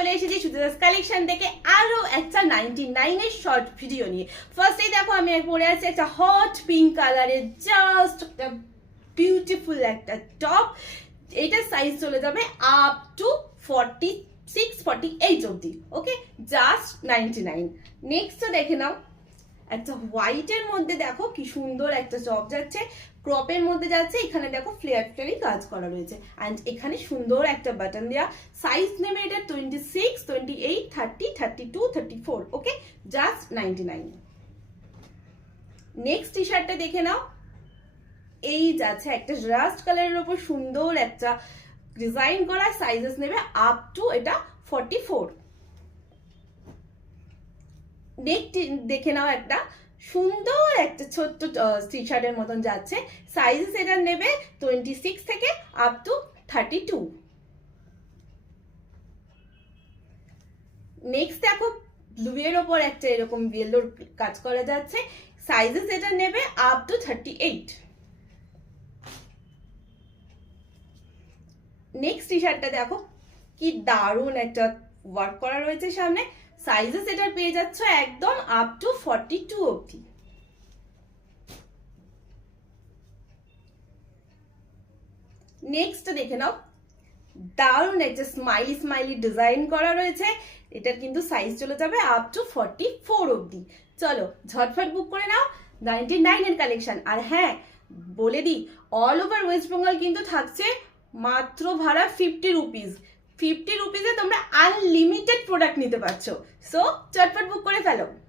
চলে এসেছি সুচিতাস কালেকশন থেকে আরো একটা 99 এর শর্ট ভিডিও নিয়ে। ফার্স্টেই দেখো আমি পরে আছি একটা হট পিঙ্ক কালারের জাস্ট একটা বিউটিফুল একটা টপ। এটা সাইজ চলে যাবে আপ টু 46-48 অবধি। ওকে, জাস্ট 99। নেক্সট দেখে নাও, একটা হোয়াইটের মধ্যে দেখো কি সুন্দর একটা টপ যাচ্ছে, ক্রপের মধ্যে যাচ্ছে। এখানে দেখো ফ্লেয়ার ফ্লেয়ারি কাজ করা রয়েছে অ্যান্ড এখানে সুন্দর একটা বাটন দেওয়া। সাইজ নেবে এটা 26, 28, 30, 32, 34। ওকে, জাস্ট 99। নেক্সট টি শার্টটা দেখে নাও, এই যাচ্ছে একটা রাস্ট কালারের উপর সুন্দর একটা ডিজাইন করা। সাইজেস নেবে আপ টু এটা 44। নেক্সট দেখে নাও, একটা সুন্দর একটা ছোট্ট টি শার্টের মতন যাচ্ছে। সাইজেস এটা নেবে 26 থেকে আপ টু 32। নেক্সট দেখো ব্লু এর ওপর একটা এরকম ইয়েলোর কাজ করা যাচ্ছে। সাইজেস এটা নেবে আপ টু 38। নেক্সট টি শার্টটা দেখো কি দারুণ একটা ওয়ার্ক করা রয়েছে সামনে। সাইজেস এটা পেয়ে যাচ্ছ একদম আপ টু 42 অবধি। নেক্সট দেখে নাও, দারুণ একটা স্মাইলি স্মাইলি ডিজাইন করা রয়েছে। এটার কিন্তু সাইজ চলে যাবে আপ টু 44 অবধি। চলো ঝটফট বুক করে নাও 99 এর কালেকশন। আর হ্যাঁ বলে দিই, অল ওভার ওয়েস্ট বেঙ্গল কিন্তু থাকছে মাত্র ভাড়া 50 রুপিস। 50 রুপিসে তোমরা আনলিমিটেড প্রোডাক্ট নিতে পারছো। সো চটপট বুক করে ফেলো।